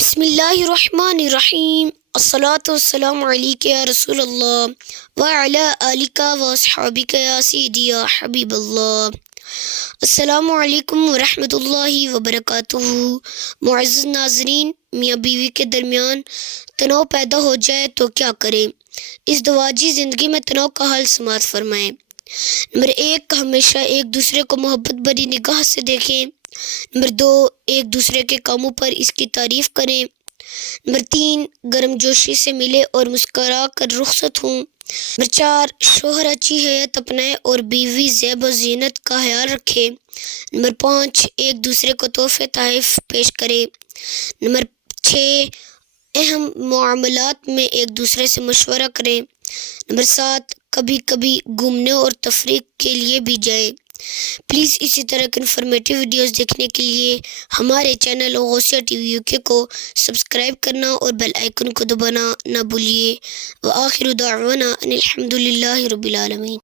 بسم اللہ الرحمن الرحیم، الصلاۃ والسلام علیک یا رسول اللہ وعلی آلک واصحابک یا سیدی یا حبیب اللہ۔ السلام علیکم ورحمۃ اللہ وبرکاتہ۔ معزز ناظرین، میاں بیوی کے درمیان تناؤ پیدا ہو جائے تو کیا کریں؟ اس دواجی زندگی میں تناؤ کا حل سماعت فرمائیں۔ نمبر 1، ہمیشہ ایک دوسرے کو محبت بھری نگاہ سے دیکھیں۔ نمبر 2، ایک دوسرے کے کاموں پر اس کی تعریف کریں۔ نمبر 3، گرم جوشی سے ملے اور مسکرا کر رخصت ہوں۔ نمبر 4، شوہر اچھی حیت اپنائے اور بیوی زیب و زینت کا خیال رکھے۔ نمبر 5، ایک دوسرے کو تحفے تحائف پیش کرے۔ نمبر 6، اہم معاملات میں ایک دوسرے سے مشورہ کریں۔ نمبر 7، کبھی کبھی گھومنے اور تفریح کے لیے بھی جائیں۔ پلیز اسی طرح کے انفارمیٹیو ویڈیوز دیکھنے کے لیے ہمارے چینل غوثیہ ٹی وی UK کو سبسکرائب کرنا اور بیل آئیکن کو دبانا نہ بھولیے۔ وآخر دعوانا ان الحمد للہ رب العالمین۔